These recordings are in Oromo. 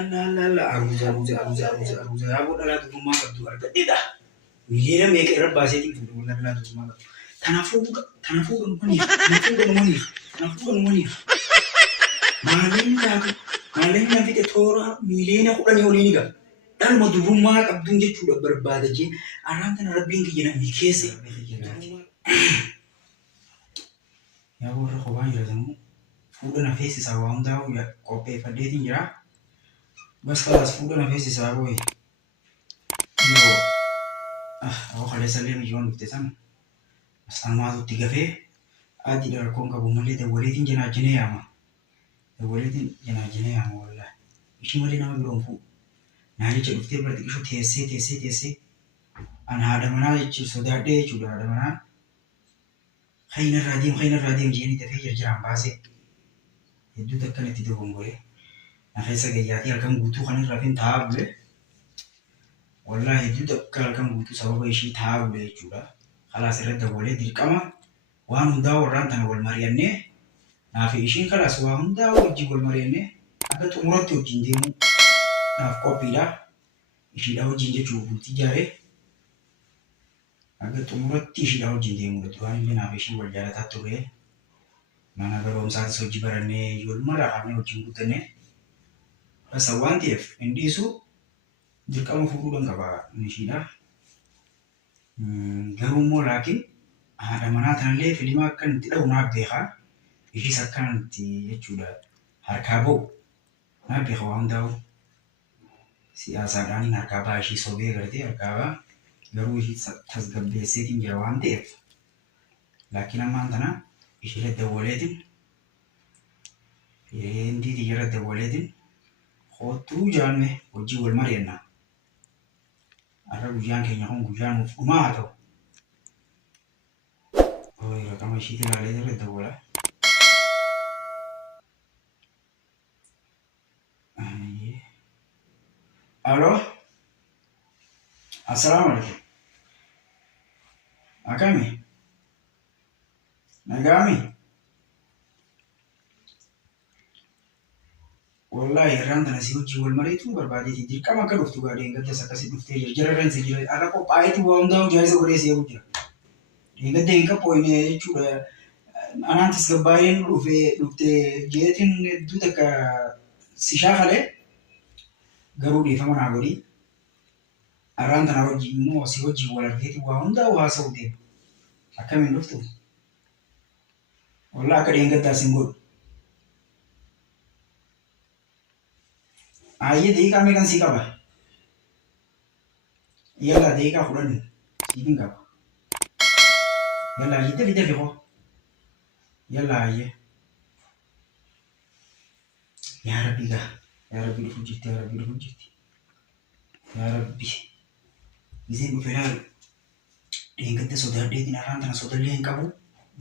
لا أروز أبو لا تقوم ما قدو أرجع ميلينا ميك ربع سيدي تقول لا تقوم ما قدو تنافوق المنير مالين نبي تثورا ميلينا كلنا يولينيكا دال مدبوم ما قدون جتشولا بربادة جي أرانتنا ربين كجنا ميكيسي يا ورا خوان يرزمو فودنا فيسي سواهم داو يا كوبي فديتين جرا بس خلاص فودنا فيسي سواوي يو أو خلاص سليم يجون بتسمع بس أنا ما أدو تيجي أدي داركون كابومالي توليتين جنا جنياما توليتين جنا جنياما والله إيش مالي نام بيرومفو نهاري جلوفتي برد إيشو تيسي أنا هذا منا يجي سوداء جودا هذا منا خينا الراديم جيني تفيجر جرام باسي يدو تكني تدوم بوله نخيسا جياتي أركم غوتو خاني رافين تابله والله يدو تكال أركم غوتو سبب إيشي تابله جودا خلاص رد بوله ديركما وان داو رانتنا والمريانة نافي إيشين خلاص وان داو يجي والمريانة أكيد أمورات وجنديمو ناف كوبيلا إيشي داو جنجة جوبو تجاري أكيد أمورات إيشي داو جنديمو لتواني اللي نافي إيشي والجالة تاتوه نانا غروم سات سوجي براني يول مرة خامي وجنبو تنه بس وان تيف إنديسو ديركما فورودن كبا نشيدا غرومو لكن هذا مناطق اللي في لما كان تلو نابيها يجي سكان تيجودا هركابو نابيها وانداو سياسة داني هركابا يجي صوبي غردي هركابا غرو يجي تزغب بيسيتين جوان ديف لكن لما عندنا يجي للدولتين يندي تيجي الدولتين خوتو جانمه وجي والمرينا أرى جان كي يكون جان مفهوماتو oh رقم شيء تلا ليه الدولة ألو السلام عليكم أكمل نجامي والله يران تناسيو جوال مريتو بربادي تدير كما كانوا في تقارين قد سكاسي دفتي جررن سجل أنا كو بايتي وامداو جايزة وريسي يوجد إنك دينك بوينه شو أنا تسكباين وفي دفتي جيتين دوتك سيشاخله قرودي فمن عبودي أران تناوجي مو سيوجي ولا فيتي وامداو هاسودي أكمل دفتو والله كدين قد تاسمبول आइए देखा मैं कौन सी का बा यला देखा खुलन सीटिंग का यला इधर इधर देखो यला आइए यार रबी फुजित यार रबी इसे बुफेरा डेंगते सोधा डे दिन आराम तना सोधा लें काबू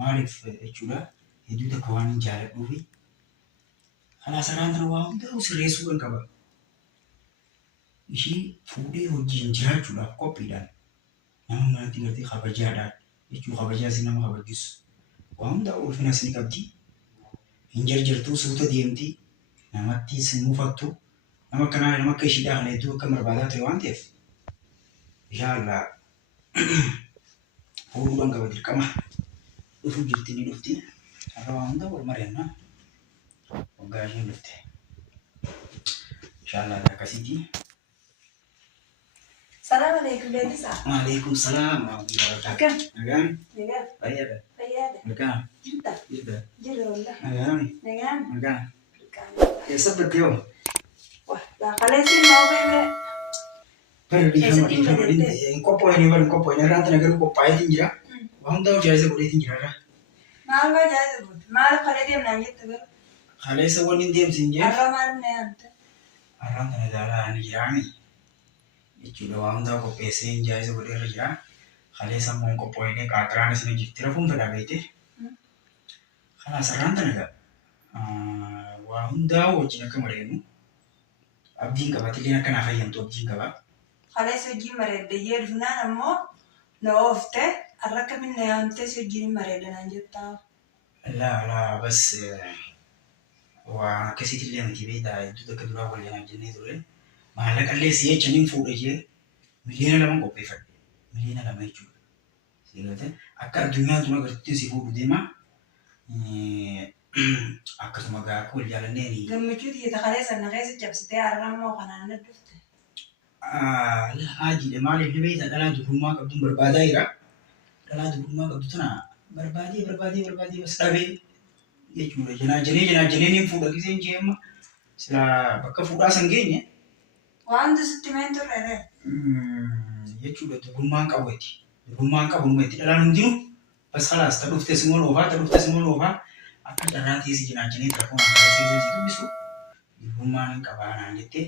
मारिफ चुड़ा ये दूध खवानी जाए बुफी खाला सरांत रवाम तो उस रेसु kan काबा इसी फूडे हो जिंजरा चुला कॉपी डाल nama nanti ngerti kabar jadat itu kabar jasi nama kabar gis wam da ul fina sini kabji injar jertu suta diemti nama ti semu faktu nama kana nama keshida hane itu kamar bada tewan tef jala fulu bang kabar kama ufu jirti ni dufti ara wam da ul mariana ogajin dufti jala da kasiti السلام عليكم ليديسا. وعليكم السلام ورحمة الله وبركاته. كم؟ نعم. نعم. فياده. فياده. نعم. جدا. جدا. جدا والله. نعم. نعم. نعم. نعم. يا سبت يوم. واه لا خلاص ما بين. Pergi sama ini kopo ini ranta negara kopo aja tinjira. Wang tahu jasa boleh tinjira lah. Mal gak jasa bud. Mal kalau dia nanya tu kan. Kalau sewan ini dia sinjir. Apa mal nanya? Ranta negara ini jirani. Itu doang tahu kopo esen jasa boleh kerja. Kalau sama kopo ini katran sini jitira pun pada begitu. Kalau seranta negara. Wang tahu jika kemarin. Abdi kabat ini akan apa yang tu abdi kabat. خلاص سجي مريض بيجي فينا نمو نوفته الركب من نامته سجي مريض أنا جبتها لا بس Waa akkasitti illee miti beektaa iddoo akka duraa wal janaa jennee ture. Maallaqa illee si jechaniin fuudha jee miliyoona 2 qopheeffadhe. Miliyoona 2 jechuudha. Seegaltee akka addunyaan tun agartuutti si fuudhu deema. Akkasuma gaa akka wal jaalanneen. Gammachuu xiyyeeta kalee sana keessa cabsitee har'aan moo kanaan na dhufte? Haajiidha maaliif ni beektaa dhalaa dubrummaa qabduun barbaadaa jira. Dhalaa dubrummaa qabdu tana barbaadee bas dhabee jechuudha. Janaa niin fuudha giseen jee amma sila bakka fuudhaa san geenye. Wanti sitti meen turre jechuudha dubrummaan qabuuti. Dubrummaan qabu numeetti dhalaan hundinuu bas khalaas ta dhufte simoon oofaa akka carraa teessi janaa rakkoon akka seessi dubbisu dubrummaan hin qabaanaan jettee.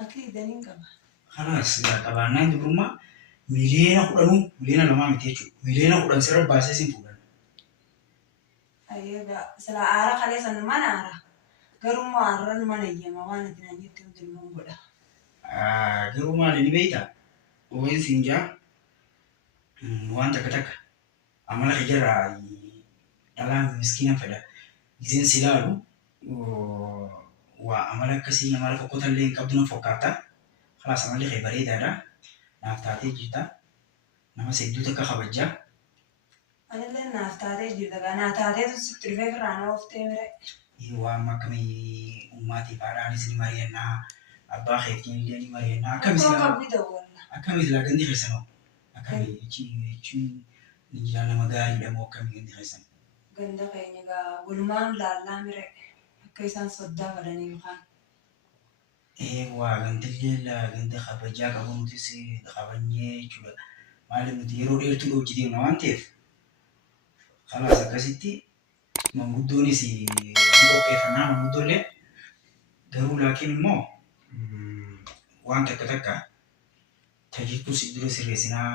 Akki idaniin qaba. Khalaas qabaannaan dubrummaa miliyoona 2 miti jechuudha. Miliyoona 10 sirra baasee sin fuudhan. Ayyaada sila aara kalee sana mana aara. Garuu moo aarran mana eeyyama waan ati naan jettee hundi ilmoo godha. Garuu maali ni beektaa? Ooyin siinjaa waan takka amala kejarraa dhalaan miskiina fedha. Giseen si ilaalu waa amala akkasii amala fokkota illee hin qabdu na fakkaata. Khalaas amalli kee bareedaadha. Naaf taatee jirta. Nama sedduu takka kabajjaa. Anillee naaf taatee jirta. Naa taateetu sitti dhufee firaan ooftee mire. Waan akkamii uummaatiif haadhaanis ni mari'annaa. Abbaa keetiin illee ni mari'annaa. Akkamii silaa gandi keessanoo? Akkamii jechuun ni jira nama gaariidha moo akkamii gandi keessan? Ganda keenya gaa walumaan laallaa mire akka isaan soddaa fadhanii yookaan. Waa gandillee ganda kabajaa qabu nutis kabajnee jechuudha. Maaliif nuti yeroo dheertuu hojii deemna waan ta'eef. Khalaas akkasitti manguddoonis ni qopheeffannaa manguddoollee garuu laakiin immoo waan takka tajaajilu si dura sirreessinaa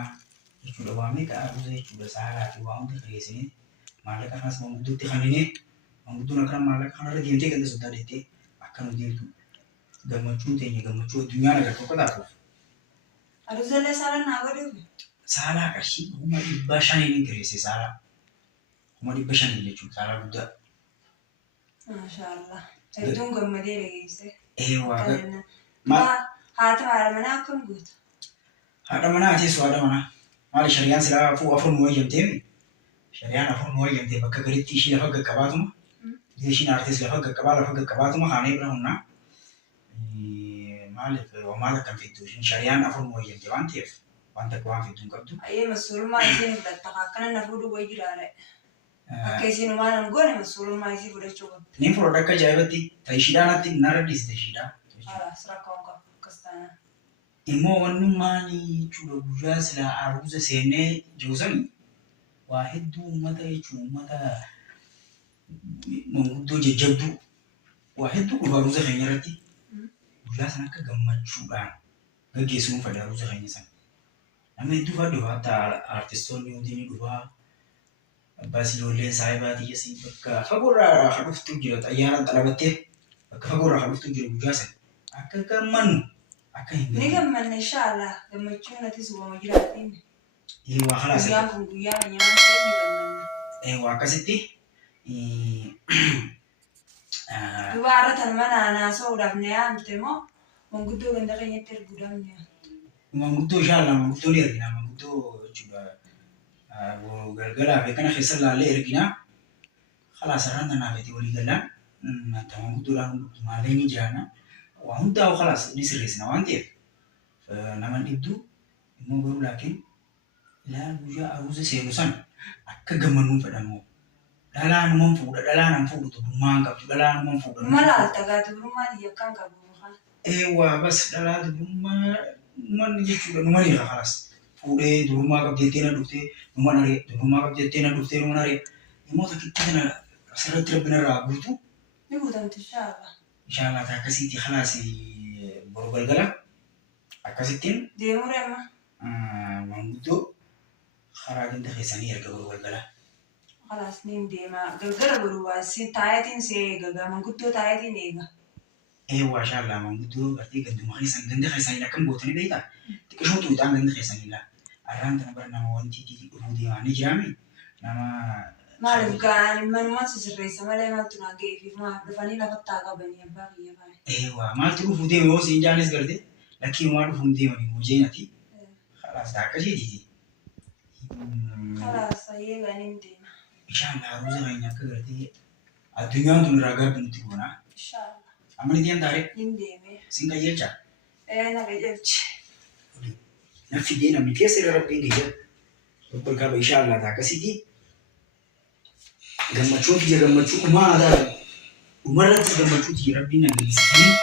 jechuudha. Waa meeqa aduusa jechuudha saalaa fi waa hunda sirreessinee maallaqa kanas manguddootti kanneen manguddoon akkana maallaqa kanarra deemtee ganda soddaa deettee akka nu deemtu. Gammachuun teenya gammachuu addunyaan agartu akka taatuuf. Aduusallee saalaan naa godhuufi? Saalaa qarshii 500 ni kireesse saalaa. 500 jechuun saalaa guddaa. Maashaallah. Hedduun gammadee dhageesse. Haati haadha manaa akkam goota? Haadha manaa teessu haadha manaa. Maali shari'aan silaa afur nu wayyamteemi? Shari'aan afur nu wayyamtee bakka garitti ishii lafa gaqqabaatuma. Ishiin aartees lafa gaqqabaatuma haanee bira humnaa. Maaliif waan akka fiddu shari'aan afur nu wayyamte waan ta'eef waan takka waan fiddu hin qabdu. Ayyee masuulummaa isheen fudhatta akkana na fuudhu wayi jiraare. Akka isheen waan hin goone masuulummaa ishee fudhachuu qabdi. Niin fudhadha akka ajaa'ibatti ta'e ishiidhaan atti narra dhiisite ishiidhaa. Haalaas rakkoon qabu akkas taanaan. Immoo wannummaan jechuudha guyyaa silaa aruusa seennee jiruusani waa hedduu uummata jechuudha uummata manguddoo jajjabduu waa hedduu dhufa aruusa keenya irratti. Guyyaa sana akka gammachuudhaan gaggeessuun fadhaa aruusa keenya sana. Nama hedduu fadhu hatta artistoonni hundi ni dhufaa. Abbaas ijoolleen saayibaatii asii bakka fagoorraa kan dhuftu jira xayyaaraan xalabattee bakka fagoorraa kan dhuftu jira guyyaa sana. Akka gammannu akka hin Ni gammanne inshaallah gammachuun atis uumama jiraatiin. Waa khalaas. Guyyaan kun guyyaa keenya waan ta'eef ni gammanna. Waa akkasitti dubaarra tan mana naasa'uudhaaf na yaamte moo manguddoo ganda keenyatti erguudhaaf ni yaamte? Manguddoo inshaallah manguddoo ni ergina manguddoo jechuudha. Galgalaa fi kana keessa laallee erginaa. Khalaas irraan tanaa feetee walii galaan manguddoodhaan maalee ni jiraanna. Waa hundaa'u khalaas ni sirreessina waan ta'eef nama dhibdu immoo garuu laakiin ilaa guyyaa aruusa seenu sana akka gammannuun fedhamu. Dhalaan man fuudha dhalaan fuudhu dubrummaan qabdu dhalaan man fuudha. Mala altagaa dubrummaa yakkaan qabu. Waa bas dhalaa dubrummaa man jechuudha nu maliirra khalaas. Fuudhee dubrummaa qabdu jettee na dhuftee nu man aree dubrummaa qabdu jettee na dhuftee nu man aree immoo takkitti kana asirratti rabbina irraa guutu. Ni guutamti inshaallah. Inshaallah ta'e akkasitti khalaas boru galgala akkasittiin deemuu deema. Manguddoo karaa ganda keessanii erga boru galgala. Khalaas ni deema galgala boru waa si taayatiin si eega manguddoo taayatiin eega. Waa inshaallah manguddoo gartee ganduma keessan ganda keessanii akkam gootanii beektaa? Xiqqishootu ixaan ganda keessanii laa. Arraan tana bara nama wanti dhufuu deemaa ni jiraami nama Maaliif ga'an manuma sisirreessa malee maaltu naa ga'eefi maaf dhufanii lafatti haa qabanii abbaa biyya baay'ee. Eewwa maaltu dhufu deeme yoo siin jaanis garte lakkii maa dhufuun deemanii hojii nati. Kalaas akkasiiti. Kalaas fayyee ga'anii deema. Bishaan haaromsa keenya akka gartee addunyaan tun irraa gaabbi nutti goona. Amma ni deemtaa ree? Hin deemee. Siin qajeelchaa? Na qajeelche. Na fidee namni keessa irra rabbiin gayyaa. Doktor Kaaba ishaa laata akkasiiti. Gammachuun kiyya gammachuu dhumaa aadaa dhumarrattis gammachuu kiyya rabbiin na gaddisiisanii